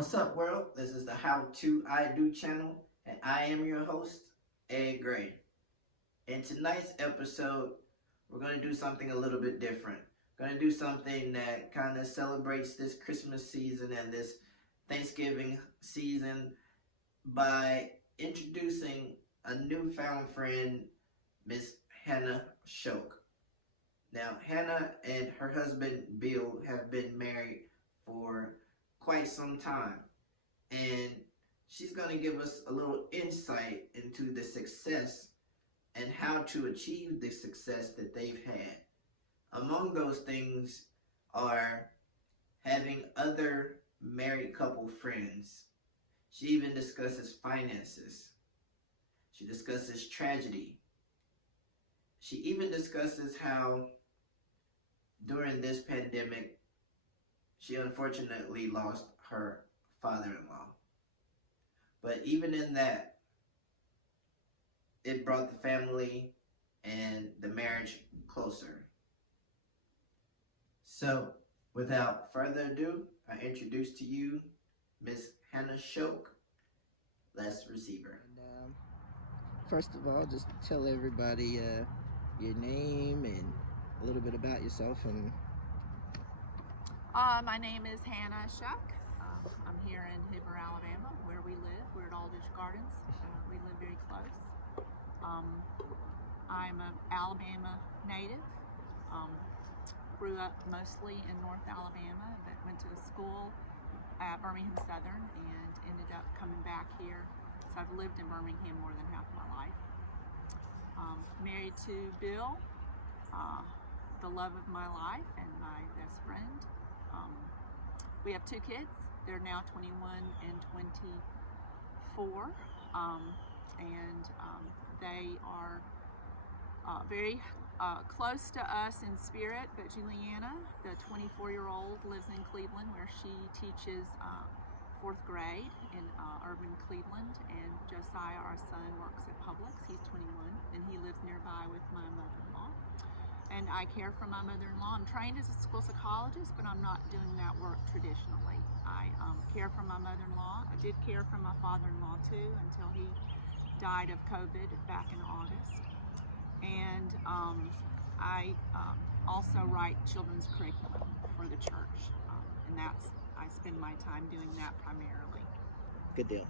What's up, world? This is the HowToIDo channel, and I am your host, Ed Gray. In tonight's episode, we're going to do something a little bit different. We're going to do something that kind of celebrates this Christmas season and this Thanksgiving season by introducing a newfound friend, Miss Hanna Schock. Now, Hanna and her husband, Bill, have been married for quite some time, and she's going to give us a little insight into the success and how to achieve the success that they've had. Among those things are having other married couple friends. She even discusses finances. She discusses tragedy. She even discusses how during this pandemic she unfortunately lost her father-in-law. But even in that, it brought the family and the marriage closer. So, without further ado, I introduce to you Miss Hanna Schock. Let's receive her. And, first of all, just tell everybody your name and a little bit about yourself. And my name is Hanna Schock. I'm here in Hoover, Alabama, where we live. We're at Aldrich Gardens. We live very close. I'm an Alabama native. Grew up mostly in North Alabama, but went to school at Birmingham Southern and ended up coming back here. So I've lived in Birmingham more than half my life. Married to Bill, the love of my life and my best friend. We have two kids. They're now 21 and 24, and they are very close to us in spirit. But Juliana, the 24-year-old, lives in Cleveland, where she teaches 4th grade in urban Cleveland, and Josiah, our son, works at Publix. He's 21, and he lives nearby with my mother-in-law. And I care for my mother-in-law. I'm trained as a school psychologist, but I'm not doing that work traditionally. I care for my mother-in-law. I did care for my father-in-law too until he died of COVID back in August. And I also write children's curriculum for the church, and I spend my time doing that primarily. good deal.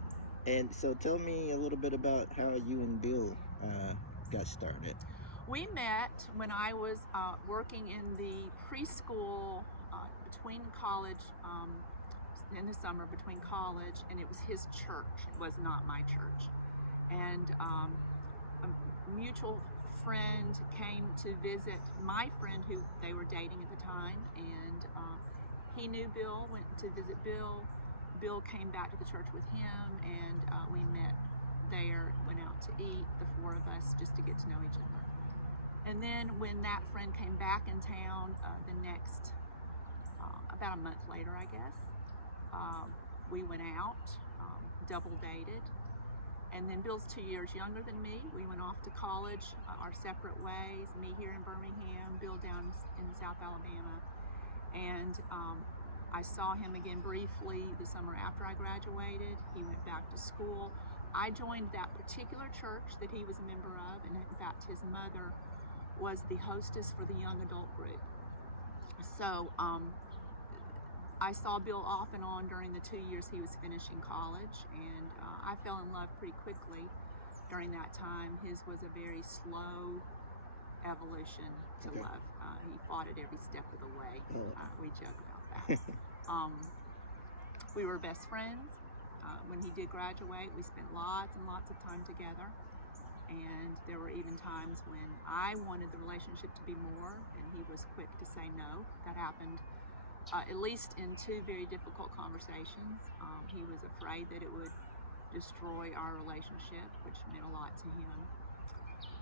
And so tell me a little bit about how you and Bill got started. We met when I was working in the preschool between college, in the summer between college, and it was his church. It was not my church. And a mutual friend came to visit my friend who they were dating at the time, and he knew Bill, went to visit Bill. Bill came back to the church with him, and we met there, went out to eat, the four of us, just to get to know each other. And then when that friend came back in town, the next, about a month later, I guess, we went out, double dated. And then Bill's 2 years younger than me. We went off to college our separate ways, me here in Birmingham, Bill down in South Alabama. And I saw him again briefly the summer after I graduated. He went back to school. I joined that particular church that he was a member of, and in fact his mother was the hostess for the young adult group. So I saw Bill off and on during the 2 years he was finishing college, and I fell in love pretty quickly during that time. His was a very slow evolution to love. He fought it every step of the way. We joke about that. We were best friends. When he did graduate, we spent lots and lots of time together. And there were even times when I wanted the relationship to be more, and he was quick to say no. That happened at least in two very difficult conversations. He was afraid that it would destroy our relationship, which meant a lot to him.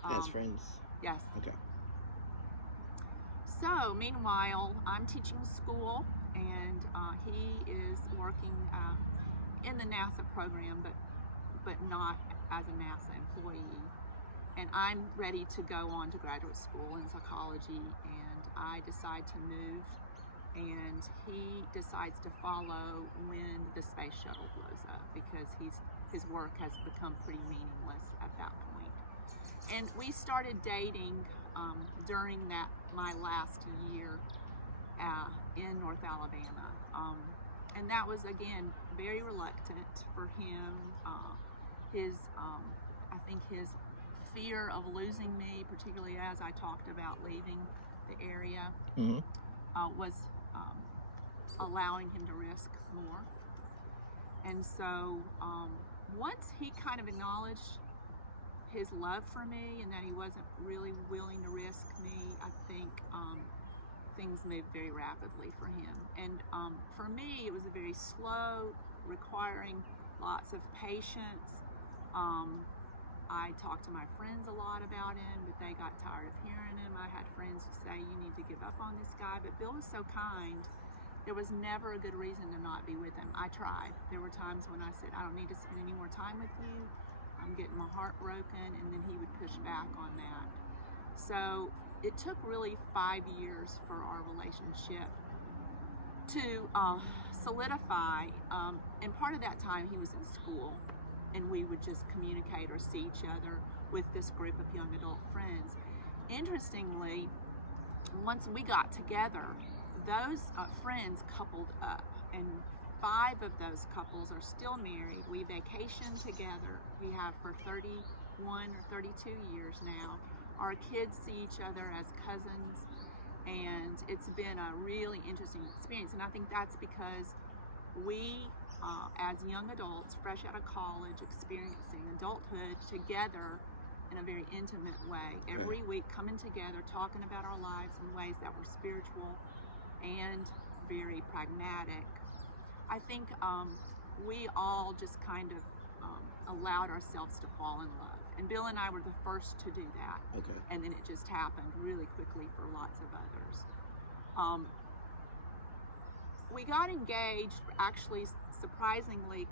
As friends? Yes. Okay. So, meanwhile, I'm teaching school, and he is working in the NASA program, but not as a NASA employee. And I'm ready to go on to graduate school in psychology, and I decide to move and he decides to follow when the space shuttle blows up because his work has become pretty meaningless at that point. And we started dating during my last year in North Alabama. And that was, again, very reluctant for him. I think his fear of losing me, particularly as I talked about leaving the area, was allowing him to risk more. And so once he kind of acknowledged his love for me and that he wasn't really willing to risk me, I think things moved very rapidly for him. And for me, it was a very slow, requiring lots of patience. I talked to my friends a lot about him, but they got tired of hearing him. I had friends who say, you need to give up on this guy. But Bill was so kind. There was never a good reason to not be with him. I tried. There were times when I said, I don't need to spend any more time with you. I'm getting my heart broken. And then he would push back on that. So it took really 5 years for our relationship to solidify. And part of that time he was in school, and we would just communicate or see each other with this group of young adult friends. Interestingly, once we got together, those friends coupled up, and 5 of those couples are still married. We vacation together. We have for 31 or 32 years now. Our kids see each other as cousins, and it's been a really interesting experience. And I think that's because we, as young adults, fresh out of college, experiencing adulthood together in a very intimate way. Every week coming together, talking about our lives in ways that were spiritual and very pragmatic. I think we all just kind of allowed ourselves to fall in love. And Bill and I were the first to do that. Okay. And then it just happened really quickly for lots of others. We got engaged actually surprisingly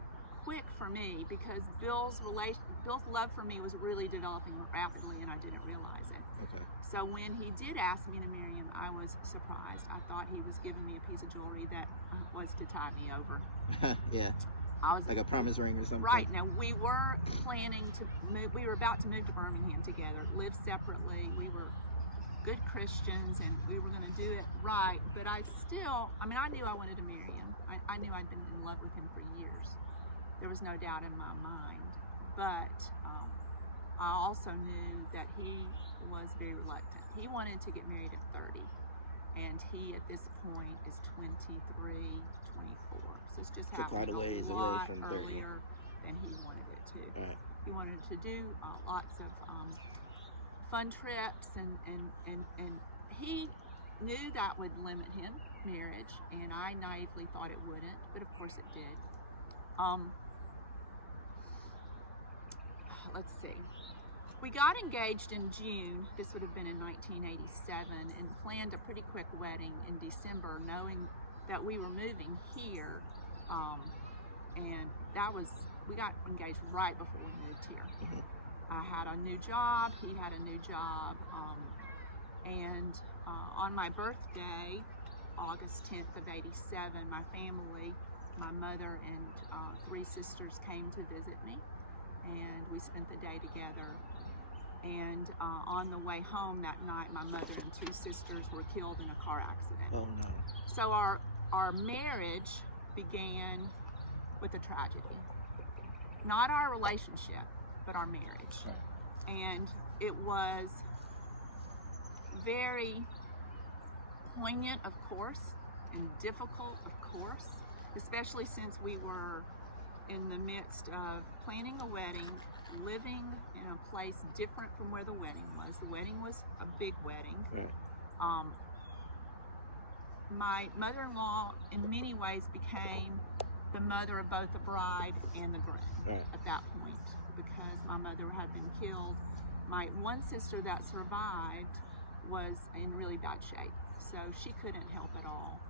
quick for me because Bill's love for me was really developing rapidly, and I didn't realize it. Okay. So when he did ask me to marry him, I was surprised. I thought he was giving me a piece of jewelry that was to tie me over. Yeah. Like a promise ring or something. Right. Now, we were planning to move. We were about to move to Birmingham together, live separately. We were good Christians, and we were going to do it right. But I knew I wanted to marry him. I knew I'd been in love with him for years. There was no doubt in my mind. But I also knew that he was very reluctant. He wanted to get married at 30. And he, at this point, is 23, 24. So it's just happening a lot earlier than he wanted it to. Right. He wanted to do lots of fun trips, and he knew that would limit him, marriage, and I naively thought it wouldn't, but of course it did. Let's see. We got engaged in June, this would have been in 1987, and planned a pretty quick wedding in December, knowing that we were moving here, and we got engaged right before we moved here. Mm-hmm. I had a new job, he had a new job, and on my birthday, August 10th of 87, my family, my mother and 3 sisters came to visit me, and we spent the day together. And on the way home that night, my mother and 2 sisters were killed in a car accident. Oh no. So our marriage began with a tragedy. Not our relationship, but our marriage. Right. And it was very poignant, of course, and difficult, of course, especially since we were in the midst of planning a wedding, living in a place different from where the wedding was. The wedding was a big wedding. Right. My mother-in-law, in many ways, became the mother of both the bride and the groom. Right. At that point, because my mother had been killed. My one sister that survived was in really bad shape, so she couldn't help at all.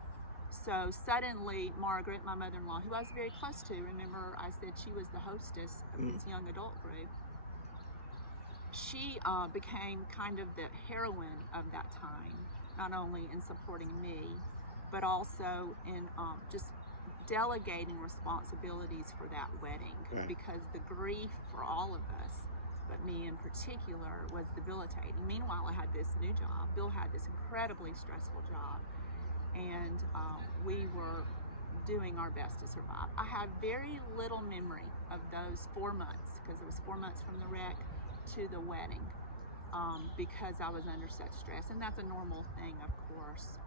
So suddenly, Margaret, my mother-in-law, who I was very close to, remember I said she was the hostess of this young adult group, she became kind of the heroine of that time, not only in supporting me, but also in just delegating responsibilities for that wedding, Right. because the grief for all of us, but me in particular, was debilitating. Meanwhile, I had this new job. Bill had this incredibly stressful job, and we were doing our best to survive. I have very little memory of those 4 months, because it was 4 months from the wreck to the wedding, because I was under such stress, and that's a normal thing, of course.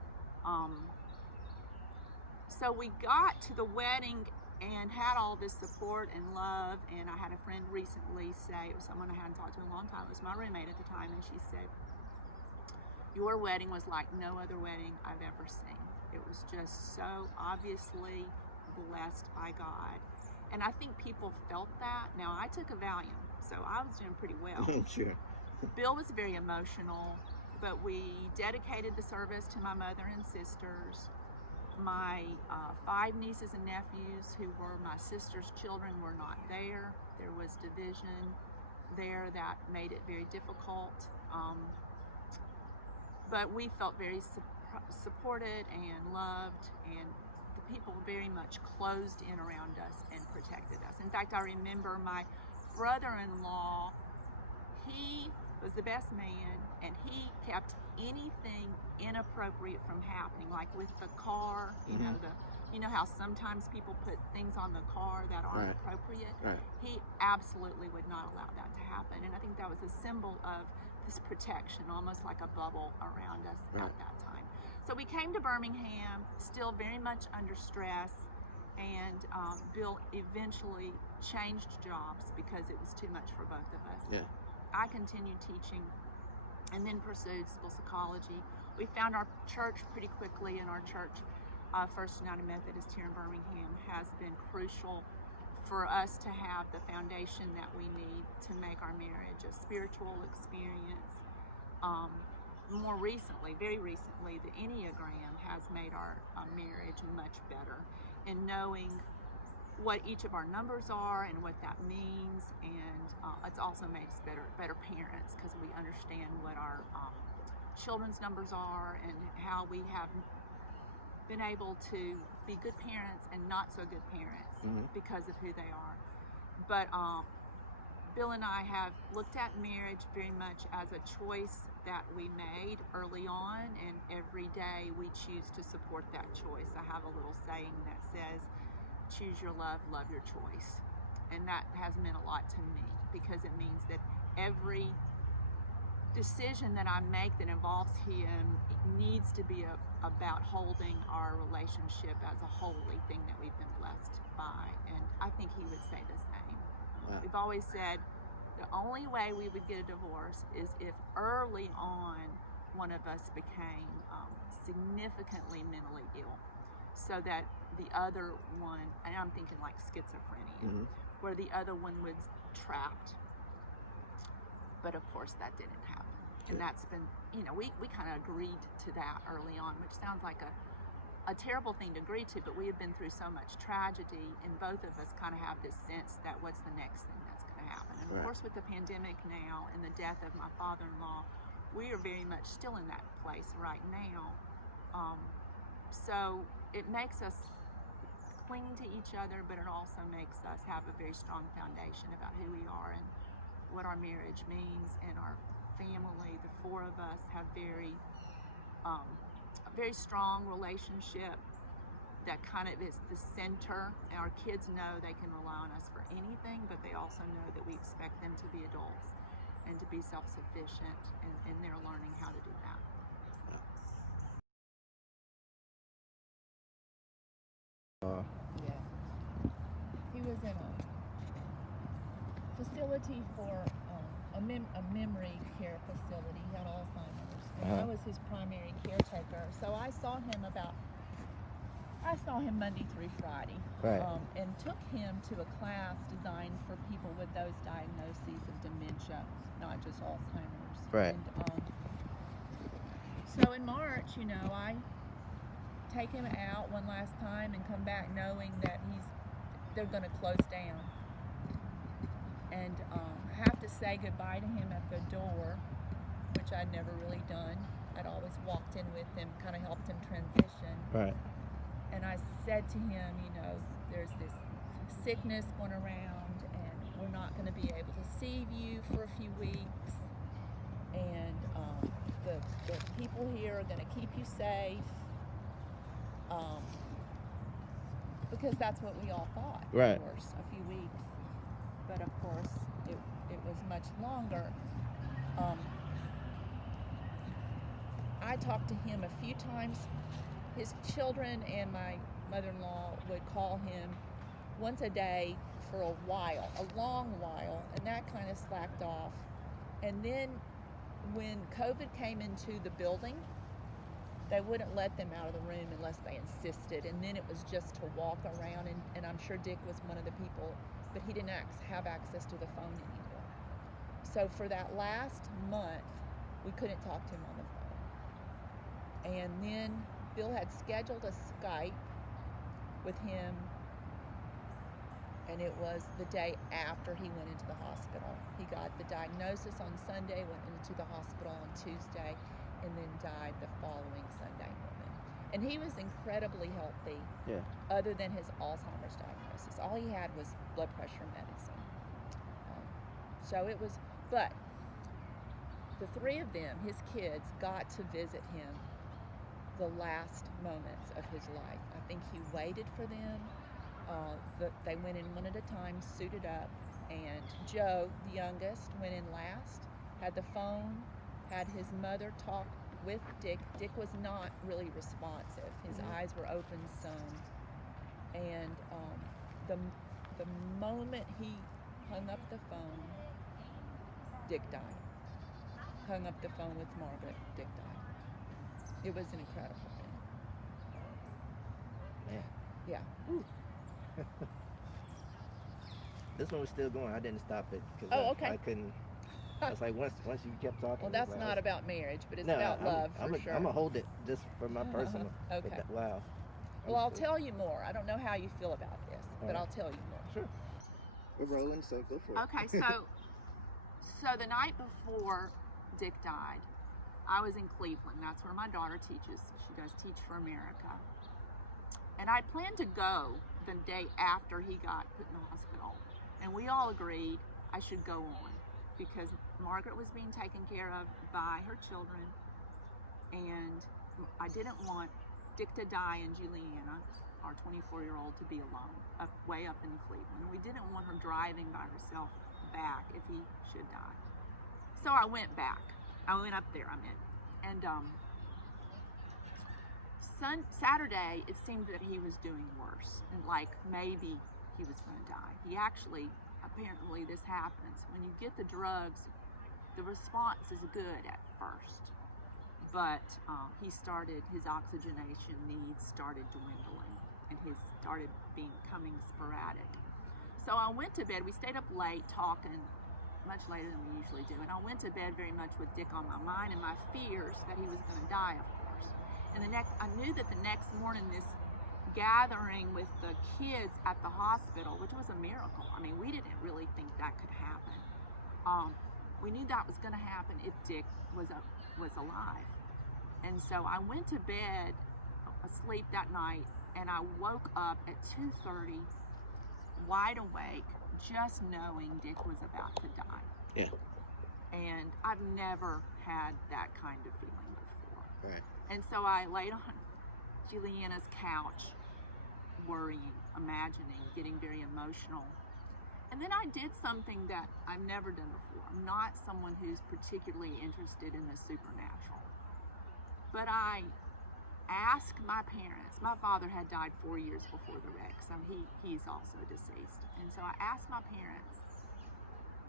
So we got to the wedding and had all this support and love, and I had a friend recently say, it was someone I hadn't talked to in a long time, it was my roommate at the time, and she said, your wedding was like no other wedding I've ever seen. It was just so obviously blessed by God. And I think people felt that. Now, I took a Valium, so I was doing pretty well. Sure. Bill was very emotional, but we dedicated the service to my mother and sisters. My 5 nieces and nephews, who were my sister's children, were not there. There was division there that made it very difficult. But we felt very supported and loved, and the people very much closed in around us and protected us. In fact, I remember my brother-in-law, he was the best man, and he kept anything inappropriate from happening, like with the car, you know how sometimes people put things on the car that aren't appropriate. Right. He absolutely would not allow that to happen, and I think that was a symbol of this protection, almost like a bubble around us at that time. So we came to Birmingham, still very much under stress, and Bill eventually changed jobs because it was too much for both of us. Yeah. I continued teaching and then pursued civil psychology. We found our church pretty quickly, and our church, First United Methodist here in Birmingham, has been crucial for us to have the foundation that we need to make our marriage a spiritual experience. More recently, very recently, the Enneagram has made our marriage much better in knowing what each of our numbers are and what that means, and it's also made us better parents, because we understand what our children's numbers are and how we have been able to be good parents and not so good parents because of who they are. But Bill and I have looked at marriage very much as a choice that we made early on, and every day we choose to support that choice. I have a little saying that says, choose your love, love your choice. And that has meant a lot to me, because it means that every decision that I make that involves him needs to be about holding our relationship as a holy thing that we've been blessed by. And I think he would say the same. Wow. We've always said the only way we would get a divorce is if early on one of us became significantly mentally ill, so that the other one, and I'm thinking like schizophrenia, where the other one was trapped. But of course that didn't happen. And that's been, we kind of agreed to that early on, which sounds like a terrible thing to agree to, but we have been through so much tragedy, and both of us kind of have this sense that what's the next thing that's going to happen. And of course with the pandemic now and the death of my father-in-law, we are very much still in that place right now. So it makes us cling to each other, but it also makes us have a very strong foundation about who we are and what our marriage means. And our family, the 4 of us, have a very strong relationship that kind of is the center. And our kids know they can rely on us for anything, but they also know that we expect them to be adults and to be self-sufficient, and they're learning how to do that. He was in a facility for a memory care facility. He had Alzheimer's, and I was his primary caretaker. So I saw him Monday through Friday, and took him to a class designed for people with those diagnoses of dementia, not just Alzheimer's. Right. And, so in March, I take him out one last time and come back knowing that they're going to close down, and have to say goodbye to him at the door, which I'd never really done. I'd always walked in with him, kind of helped him transition. Right. And I said to him, there's this sickness going around, and we're not going to be able to see you for a few weeks. And the people here are going to keep you safe. Because that's what we all thought, Right. of course, a few weeks. But of course, it was much longer. I talked to him a few times. His children and my mother-in-law would call him once a day for a while, a long while, and that kind of slacked off. And then when COVID came into the building, they wouldn't let them out of the room unless they insisted, and then it was just to walk around, and I'm sure Dick was one of the people, but he didn't have access to the phone anymore. So for that last month, we couldn't talk to him on the phone. And then Bill had scheduled a Skype with him, and it was the day after he went into the hospital. He got the diagnosis on Sunday, went into the hospital on Tuesday, and then died the following Sunday morning. And he was incredibly healthy, other than his Alzheimer's diagnosis. All he had was blood pressure medicine. So it was, but the three of them, his kids, got to visit him the last moments of his life. I think he waited for them. They went in one at a time, suited up, and Joe, the youngest, went in last, had the phone, had his mother talk with Dick. Dick was not really responsive. His eyes were open some. And the moment he hung up the phone, Dick died. Hung up the phone with Margaret, Dick died. It was an incredible thing. Man. Yeah. Ooh. This one was still going. I didn't stop it because okay. I couldn't. It's like once you kept talking. Well, that's not about marriage, but it's about love, for sure. I'm gonna hold it just for my personal. Okay. Wow. Well, I'll tell you more. I don't know how you feel about this, but I'll tell you more. Sure. We're rolling, so go for it. Okay, so the night before Dick died, I was in Cleveland. That's where my daughter teaches. She does Teach for America. And I planned to go the day after he got put in the hospital. And we all agreed I should go on because Margaret was being taken care of by her children. And I didn't want Dick to die and Juliana, our 24-year-old, to be alone, way up in Cleveland. We didn't want her driving by herself back if he should die. So I went back. I went up there, and Saturday, it seemed that he was doing worse, and like maybe he was going to die. He actually, apparently this happens. When you get the drugs, the response is good at first, but his oxygenation needs started dwindling, and he started becoming sporadic. So I went to bed. We stayed up late talking, much later than we usually do, and I went to bed very much with Dick on my mind and my fears that he was going to die, of course. And I knew that the next morning, this gathering with the kids at the hospital, which was a miracle. I mean, we didn't really think that could happen. We knew that was going to happen if Dick was alive. And so I went to bed asleep that night, and I woke up at 2:30, wide awake, just knowing Dick was about to die. Yeah. And I've never had that kind of feeling before. Right. And so I laid on Juliana's couch, worrying, imagining, getting very emotional. And then I did something that I've never done before. I'm not someone who's particularly interested in the supernatural. But I asked my parents. My father had died 4 years before the wreck, so he's also deceased. And so I asked my parents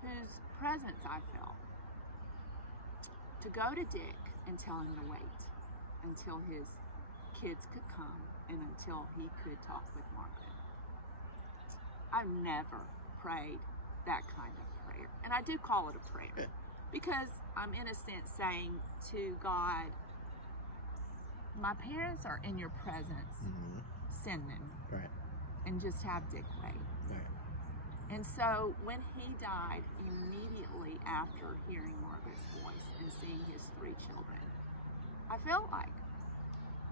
whose presence I felt to go to Dick and tell him to wait until his kids could come and until he could talk with Margaret. I've never prayed that kind of prayer. And I do call it a prayer because I'm in a sense saying to God, my parents are in your presence, send them. Right. And just have Dick wait. Right. And so when he died, immediately after hearing Margaret's voice and seeing his 3 children, I felt like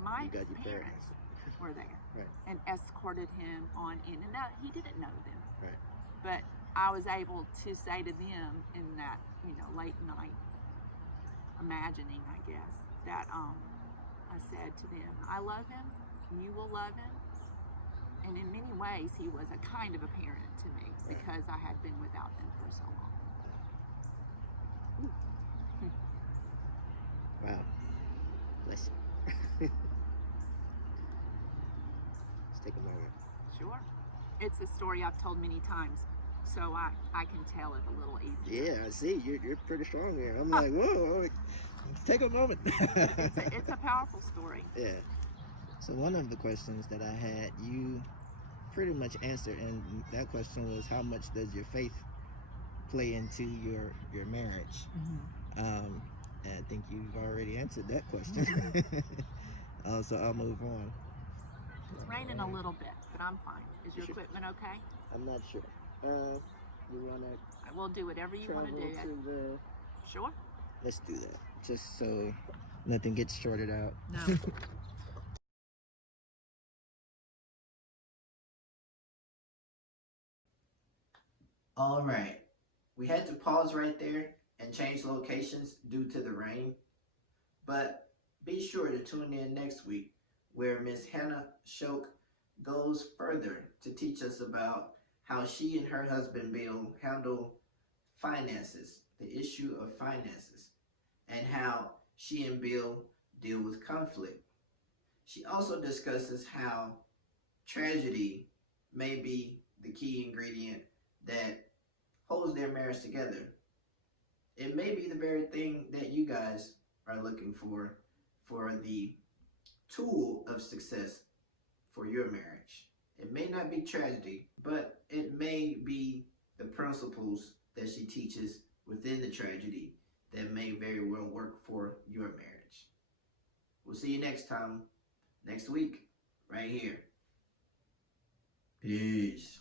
my You got your parents were there Right. and escorted him on in and out. He didn't know them. Right. But I was able to say to them in that, late night imagining, I guess, that I said to them, I love him, you will love him. And in many ways, he was a kind of a parent to me because I had been without them for so long. Wow. Bless you. Let's take a moment. Sure. It's a story I've told many times, so I can tell it a little easier. Yeah, I see. You're pretty strong here. I'm like, whoa, take a moment. It's a powerful story. Yeah. So one of the questions that I had, you pretty much answered, and that question was, how much does your faith play into your marriage? And I think you've already answered that question. So I'll move on. It's raining a little bit, but I'm fine. Is your equipment okay? I'm not sure. You want to? I will do whatever you want to do. Sure. Let's do that, just so nothing gets shorted out. No. All right, we had to pause right there and change locations due to the rain, but be sure to tune in next week where Miss Hanna Schock goes further to teach us about how she and her husband Bill handle finances, the issue of finances, and how she and Bill deal with conflict. She also discusses how tragedy may be the key ingredient that holds their marriage together. It may be the very thing that you guys are looking for the tool of success for your marriage. It may not be tragedy, but it may be the principles that she teaches within the tragedy that may very well work for your marriage. We'll see you next time, next week, right here. Peace.